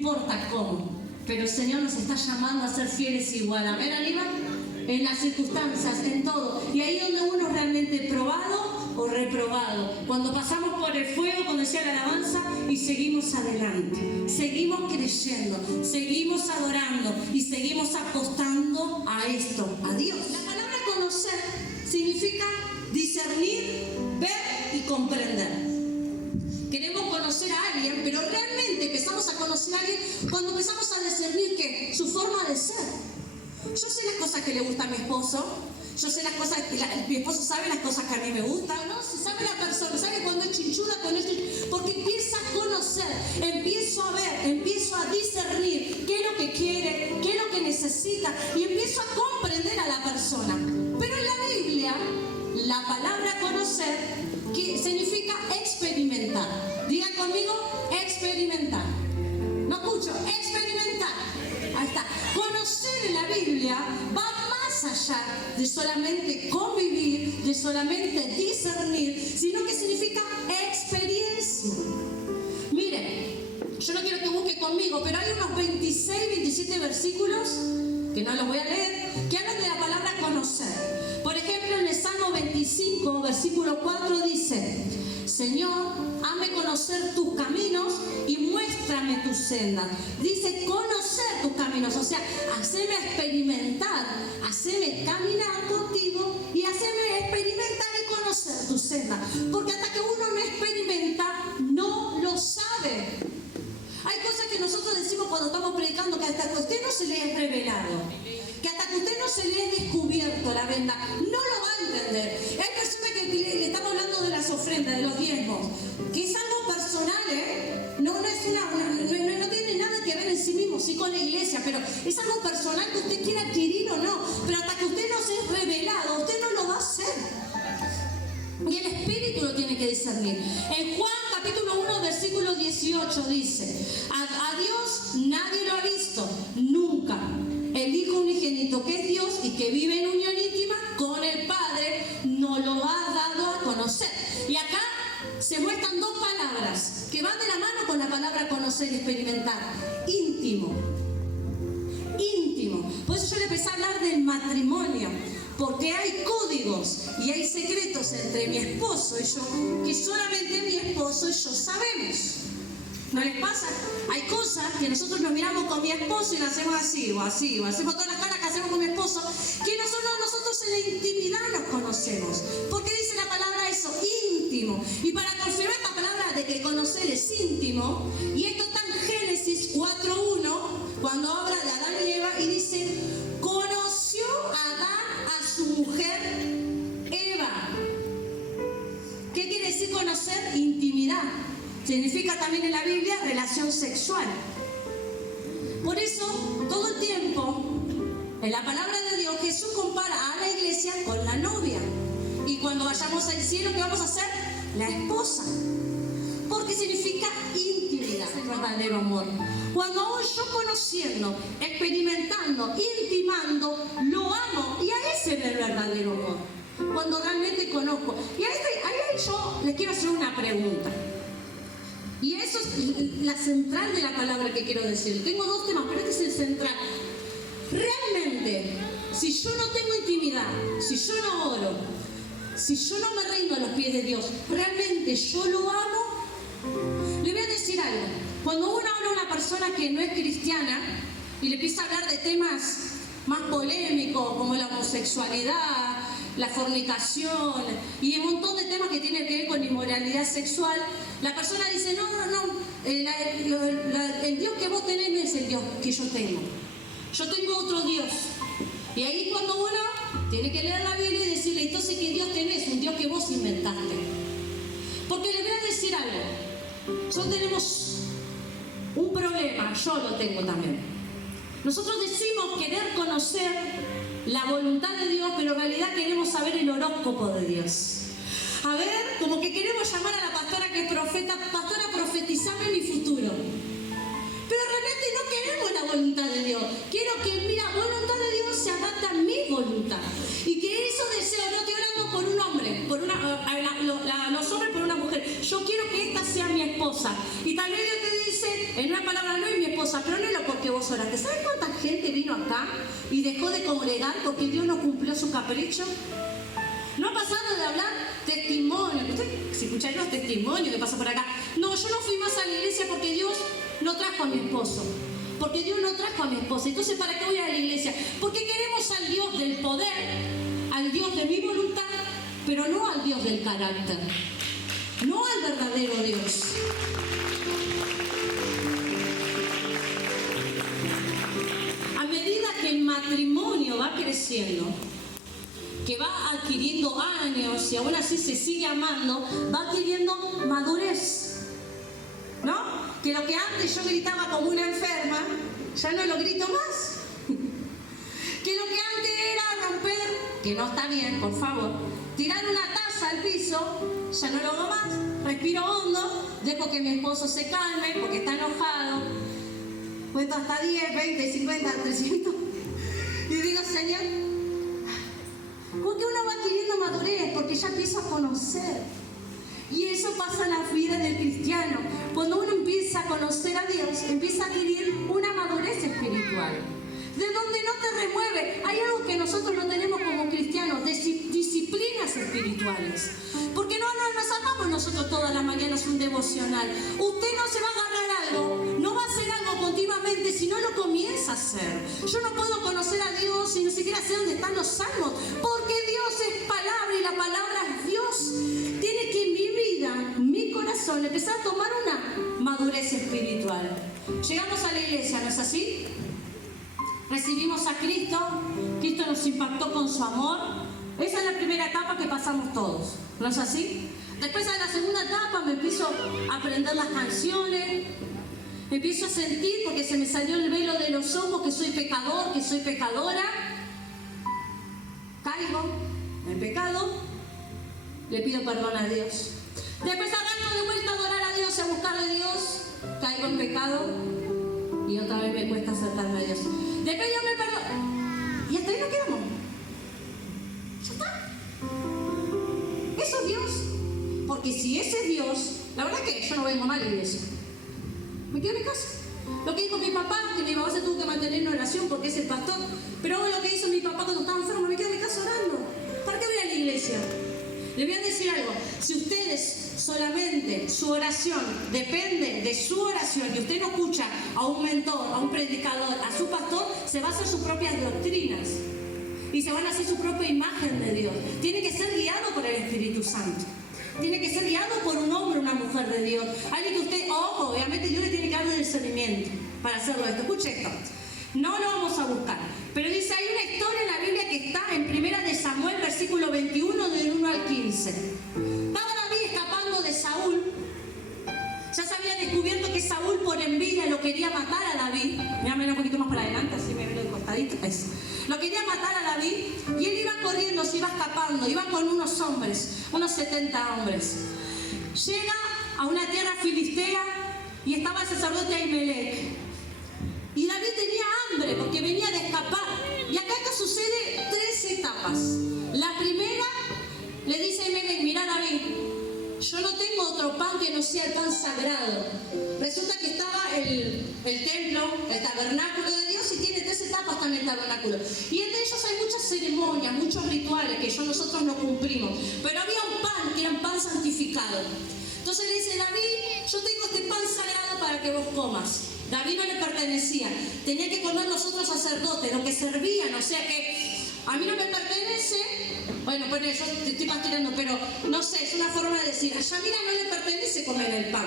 importa cómo, pero el Señor nos está llamando a ser fieles igual. A ver, Aníbal, en las circunstancias, en todo. Y ahí donde uno es realmente probado o reprobado. Cuando pasamos por el fuego, cuando decía la alabanza, y seguimos adelante. Seguimos creyendo, seguimos adorando y seguimos apostando a esto, a Dios. La palabra conocer significa discernir, ver y comprender. Queremos conocer a alguien, pero realmente empezamos a conocer a alguien cuando empezamos a discernir que su forma de ser. Yo sé las cosas que le gustan a mi esposo, yo sé las cosas que mi esposo sabe las cosas que a mí me gustan, ¿no? Se sabe la persona, sabe cuando es chinchuda, cuando es chinchuda, porque empieza a conocer, empiezo a ver, empiezo a discernir qué es lo que quiere, qué es lo que necesita y empiezo a comprender a la persona. Pero en la Biblia, la palabra conocer que significa experimentar. Digan conmigo, experimentar. No escucho, experimentar. Ahí está. Conocer en la Biblia va más allá de solamente convivir, de solamente discernir, sino que significa experiencia. Miren, yo no quiero que busque conmigo, pero hay unos 26, 27 versículos, que no los voy a leer, que hablan de la palabra conocer. Por ejemplo, en el Salmo 25, versículo 4 dice: Señor, hazme conocer tus caminos y muéstrame tus sendas. Dice conocer tus caminos, o sea, hacerme experimentar, hacerme caminar contigo y hacerme experimentar y conocer tus sendas. Porque hasta que uno no experimenta, no lo sabe. Hay cosas que nosotros decimos cuando estamos predicando, que hasta que a usted no se le es revelado, que hasta que a usted no se le es descubierto la verdad, no lo va a entender. Hay personas que le estamos hablando de las ofrendas, de los diezmos, que es algo personal, no tiene nada que ver en sí mismo, sí con la iglesia, pero es algo personal que usted quiera adquirir o no, pero hasta que usted no se es revelado, usted no lo va a hacer. Y el Espíritu lo tiene que discernir. En Juan capítulo 1 versículo 18 dice: a Dios nadie lo ha visto nunca. El Hijo unigénito, que es Dios y que vive en unión íntima con el Padre, nos lo ha dado a conocer. Y acá se muestran dos palabras que van de la mano con la palabra conocer y experimentar. Íntimo. Íntimo. Por eso yo le empecé a hablar del matrimonio. Porque hay códigos y hay secretos entre mi esposo y yo que solamente mi esposo y yo sabemos. ¿No les pasa? Hay cosas que nosotros nos miramos con mi esposo y lo hacemos así o así, o hacemos todas las caras que hacemos con mi esposo, que nosotros en la intimidad nos conocemos. Porque dice la palabra eso, íntimo. Y para confirmar esta palabra de que conocer es íntimo, y esto está en Génesis 4.1, cuando habla de Adán y Eva, y dice: conoció Adán a su mujer Eva. ¿Qué quiere decir conocer? Intimidad. Significa también en la Biblia relación sexual. Por eso, todo el tiempo, en la palabra de Dios, Jesús compara a la iglesia con la novia. Y cuando vayamos al cielo, ¿qué vamos a hacer? La esposa. Porque significa intimidad, el verdadero amor. Cuando aún yo conociendo, experimentando, intimando, lo amo, y a ese es el verdadero amor. Cuando realmente conozco. Y ahí yo les quiero hacer una pregunta. Y eso es la central de la palabra que quiero decir. Tengo dos temas, pero este es el central. Realmente, si yo no tengo intimidad, si yo no oro, si yo no me rindo a los pies de Dios, ¿realmente yo lo amo? Le voy a decir algo. Cuando uno habla a una persona que no es cristiana y le empieza a hablar de temas más polémicos como la homosexualidad, la fornicación y un montón de temas que tienen que ver con inmoralidad sexual, la persona dice: no, el Dios que vos tenés no es el Dios que yo tengo. Yo tengo otro Dios. Y ahí cuando uno tiene que leer la Biblia y decirle: entonces, ¿qué Dios tenés? Un Dios que vos inventaste. Porque le voy a decir algo. Nosotros tenemos un problema, yo lo tengo también. Nosotros decimos querer conocer la voluntad de Dios, pero en realidad queremos saber el horóscopo de Dios. A ver, como que queremos llamar a la pastora que es profeta: pastora, profetizame mi futuro. Pero realmente no queremos la voluntad de Dios. Quiero que la voluntad de Dios se adapte a mi voluntad. Y que esos deseos, no estoy hablando por un hombre, los hombres por una mujer. Yo quiero que esta sea mi esposa. Y tal vez Dios te dice, en una palabra: no es mi esposa, esposa, pero no era porque vos oraste. ¿Sabes cuánta gente vino acá y dejó de congregar porque Dios no cumplió su capricho? No ha pasado de hablar testimonio. Ustedes si escuchan los testimonios que pasan por acá. No, yo no fui más a la iglesia porque Dios no trajo a mi esposo. Porque Dios no trajo a mi esposa. Entonces, ¿para qué voy a la iglesia? Porque queremos al Dios del poder, al Dios de mi voluntad, pero no al Dios del carácter. No al verdadero Dios. A medida que el matrimonio va creciendo, que va adquiriendo años y aún así se sigue amando, va adquiriendo madurez, ¿no? Que lo que antes yo gritaba como una enferma, ya no lo grito más. Que lo que antes era romper, que no está bien, por favor, tirar una taza al piso, ya no lo hago más. Respiro hondo, dejo que mi esposo se calme porque está enojado. Cuento hasta 10, 20, 50, 300 y digo, Señor, porque uno va adquiriendo madurez, porque ya empiezo a conocer. Y eso pasa en la vida del cristiano. Cuando uno empieza a conocer a Dios, empieza a adquirir una madurez espiritual. De donde no te remueve. Hay algo que nosotros no tenemos como cristianos, disciplinas espirituales. Porque no nos amamos nosotros todas las mañanas un devocional. Usted no se va a agarrar algo, no va a hacer algo continuamente si no lo comienza a hacer. Yo no puedo conocer a Dios y ni siquiera sé dónde están los salmos, porque Dios es palabra y la palabra es Dios. Tiene que en mi vida, mi corazón, empezar a tomar una madurez espiritual. Llegamos a la iglesia, ¿no es así? Recibimos a Cristo, Cristo nos impactó con su amor. Esa es la primera etapa que pasamos todos, ¿no es así? Después a la segunda etapa me empiezo a aprender las canciones, empiezo a sentir porque se me salió el velo de los ojos que soy pecador, que soy pecadora. Caigo en pecado, le pido perdón a Dios. Después arranco de vuelta a adorar a Dios, a buscar a Dios, caigo en pecado y otra vez me cuesta acercarme a Dios. Después Dios me perdona. Y hasta ahí nos quedamos. Ya está. Eso es Dios. Porque si ese es Dios, la verdad es que yo no vengo mal a la iglesia. Me quedo en mi casa. Lo que dijo mi papá, que mi mamá se tuvo que mantener en oración porque es el pastor. Pero lo que hizo mi papá cuando estaba enfermo, me quedo en mi casa orando. ¿Para qué voy a la iglesia? Les voy a decir algo. Si ustedes solamente su oración depende de su oración y usted no escucha a un mentor, a un predicador, a su pastor, se va a hacer sus propias doctrinas y se van a hacer su propia imagen de Dios. Tiene que ser guiado por el Espíritu Santo. Tiene que ser guiado por un hombre o una mujer de Dios. Alguien que usted, ojo, obviamente Dios le tiene que dar de discernimiento para hacerlo esto. Escuche esto. No lo vamos a buscar. Pero dice, hay una historia en la Biblia que está en 1 de Samuel, versículo 21, del 1 al 15. Estaba David escapando de Saúl. Ya se había descubierto que Saúl por envidia lo quería matar a David. Mírame un poquito más para adelante, así me veo el costadito. Eso. Lo quería matar a David y él iba corriendo, se iba escapando, iba con unos hombres, unos 70 hombres. Llega a una tierra filistea y estaba el sacerdote Ahimelech. Y David tenía hambre porque venía de escapar. Y acá sucede 3 etapas. La primera, le dice a Ahimelech, mira David, yo no tengo otro pan que no sea el pan sagrado. Resulta que estaba el templo, el tabernáculo de Dios, y tiene 3 etapas también el tabernáculo. Y entre ellos hay muchas ceremonias, muchos rituales que nosotros no cumplimos. Pero había un pan que era un pan santificado. Entonces le dice, David, yo tengo este pan sagrado para que vos comas. David no le pertenecía, tenía que comer los otros sacerdotes, lo que servían, o sea que a mí no me pertenece. Bueno, yo te estoy pastoreando, pero no sé, es una forma de decir, a Yamira no le pertenece comer el pan,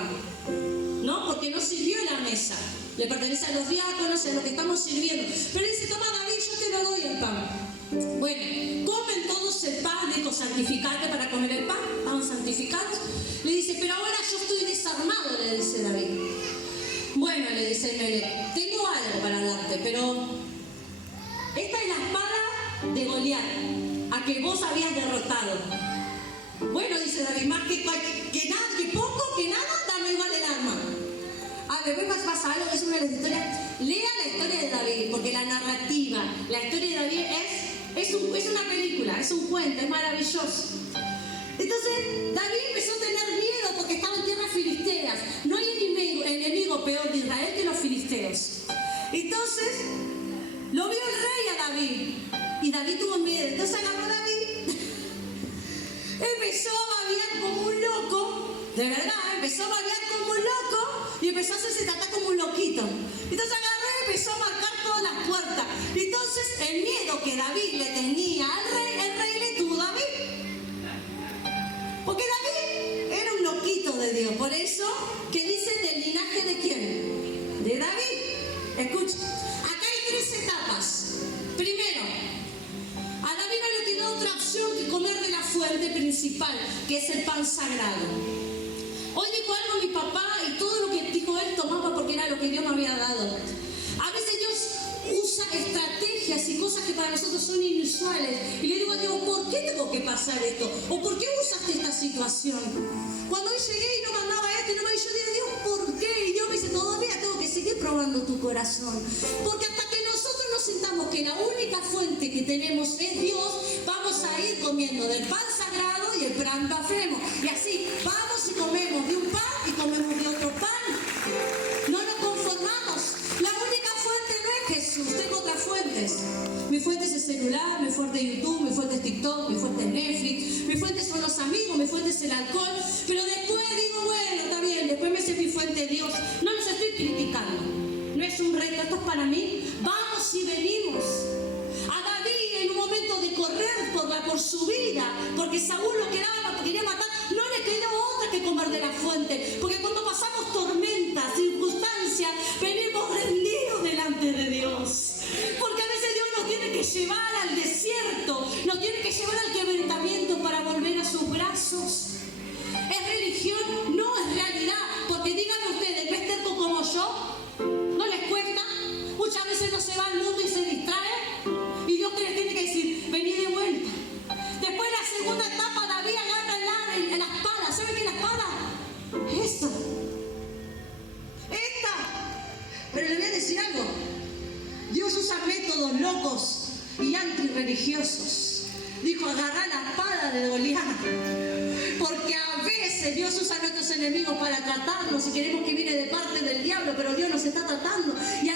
¿no? Porque no sirvió en la mesa, le pertenece a los diáconos, a los que estamos sirviendo. Pero dice, toma David, yo te lo doy el pan. Bueno, comen todos el pan, dijo, santificarte para comer el pan, estaban santificados. Le dice, pero ahora yo estoy desarmado, le dice David. Bueno, le dice Ahimelech, tengo algo para darte, pero esta es la espada de Goliat, a que vos habías derrotado. Bueno, dice David, más que nada, que poco, que nada, dame igual el arma. Después pasa algo, es una de las historias. Lea la historia de David, porque la narrativa, la historia de David es una película, es un cuento, es maravilloso. Entonces, David empezó a tener miedo porque estaba en tierras filisteas. No hay enemigo peor de Israel que los filisteos. Entonces, lo vio el rey a David. Y David tuvo miedo. Entonces agarró a David, empezó a babear como un loco. De verdad, empezó a babear como un loco y empezó a hacerse tratar como un loquito. Entonces agarró y empezó a marcar todas las puertas. Entonces, el miedo que David le tenía al rey, el rey le tuvo a David. Porque David era un loquito de Dios. Por eso, ¿qué dicen del linaje de quién? De David. Escucha, acá hay 3 etapas. Primero, a David no le quedó otra opción que comer de la fuente principal, que es el pan sagrado. Hoy dijo algo mi papá y todo lo que dijo él tomaba porque era lo que Dios me había dado. A veces Dios usa estrategias y cosas que para nosotros son inusuales. Y le digo a Dios, ¿por qué tengo que pasar esto? ¿O por qué usaste esta situación? Cuando hoy llegué y no mandaba esto y no me, yo digo, Dios, ¿por qué? Y Dios me dice, todavía tengo que seguir probando tu corazón. Porque hasta que nosotros nos sintamos que la única fuente que tenemos es Dios, vamos a ir comiendo del pan sagrado y el pan blasfemo. Y así vamos y comemos de un pan y comemos de otro pan. No nos conformamos. La única fuente no es Jesús, tengo otras fuentes. Mi fuente es el celular, mi fuente es YouTube, mi fuente es TikTok, mi fuente es Netflix, mi fuente son los amigos, mi fuente es el alcohol. Pero después digo, bueno, está bien, después me hace mi fuente Dios. No los estoy criticando. No es un reto, esto es para mí. Vamos y venimos. A David en un momento de correr por su vida, porque Saúl lo quería matar, no le quedó otra que comer de la fuente. Porque cuando pasamos tormentas, circunstancias, venimos rendidos delante de Dios. Porque a veces Dios nos tiene que llevar al desierto, nos tiene que llevar al quebrantamiento para volver a sus brazos. ¿Es religión? No, es realidad. Porque díganme ustedes, ¿no es terco como yo? ¿No les cuesta? Muchas veces no se va al mundo y se distrae. Y Dios les tiene que decir, vení de vuelta. Después la segunda etapa, David agarra la espada. ¿Saben qué es la espada? Esta. Pero le voy a decir algo. Dios usa métodos locos y antirreligiosos. Dijo, agarrá la espada de Goliat. Porque a veces Dios usa a nuestros enemigos para tratarnos y queremos que viene de parte del diablo, pero Dios nos está tratando. Y